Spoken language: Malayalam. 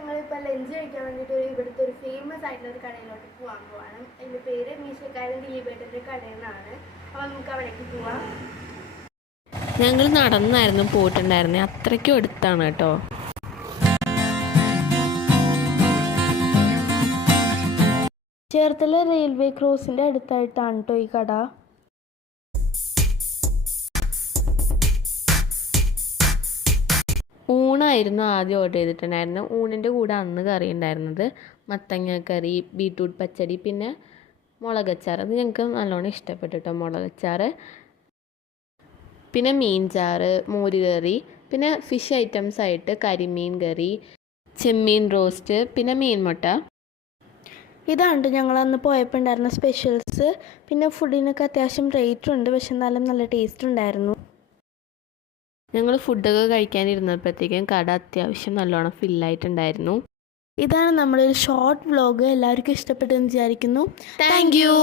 ഞങ്ങളിപ്പോൾ ലഞ്ച് കഴിക്കാൻ വേണ്ടിയിട്ട് ഇവിടുത്തെ ഒരു ഫേമസ് ആയിട്ടുള്ള ഒരു കടയിലോട്ട് പോകാൻ പോവാണ്. എൻ്റെ പേര് മീശക്കാരൻ ദിലീപേട്ടൻ്റെ കടയിൽ നിന്നാണ്. അപ്പോൾ നമുക്ക് അവിടേക്ക് പോവാം. ഞങ്ങൾ നടന്നായിരുന്നു പോയിട്ടുണ്ടായിരുന്നത്, അത്രയ്ക്കും അടുത്താണ് കേട്ടോ. ചേർത്തല റെയിൽവേ ക്രോസിൻ്റെ അടുത്തായിട്ടാണ് കേട്ടോ ഈ കട. ഊണായിരുന്നു ആദ്യം ഓർഡർ ചെയ്തിട്ടുണ്ടായിരുന്നത്. ഊണിൻ്റെ കൂടെ അന്ന് കറി ഉണ്ടായിരുന്നത് മത്തങ്ങ കറി, ബീട്രൂട്ട് പച്ചടി, പിന്നെ മുളകച്ചാർ. അത് ഞങ്ങൾക്ക് നല്ലോണം ഇഷ്ടപ്പെട്ടു കേട്ടോ, മുളകച്ചാർ. പിന്നെ മീൻചാറ്, മോരുകറി, പിന്നെ ഫിഷ് ഐറ്റംസ് ആയിട്ട് കരിമീൻ കറി, ചെമ്മീൻ റോസ്റ്റ്, പിന്നെ മീൻമുട്ട. ഇതാണ് ഞങ്ങൾ അന്ന് പോയപ്പോൾ ഉണ്ടായിരുന്ന സ്പെഷ്യൽസ്. പിന്നെ ഫുഡിനൊക്കെ അത്യാവശ്യം റേറ്റും ഉണ്ട്, പക്ഷെ എന്നാലും നല്ല ടേസ്റ്റ് ഉണ്ടായിരുന്നു. ഞങ്ങൾ ഫുഡൊക്കെ കഴിക്കാനിരുന്നപ്പോഴത്തേക്കും കട അത്യാവശ്യം നല്ലോണം ഫില്ലായിട്ടുണ്ടായിരുന്നു. ഇതാണ് നമ്മുടെ ഒരു ഷോർട്ട് വ്ലോഗ്. എല്ലാവർക്കും ഇഷ്ടപ്പെട്ടെന്ന് വിചാരിക്കുന്നു. Thank you.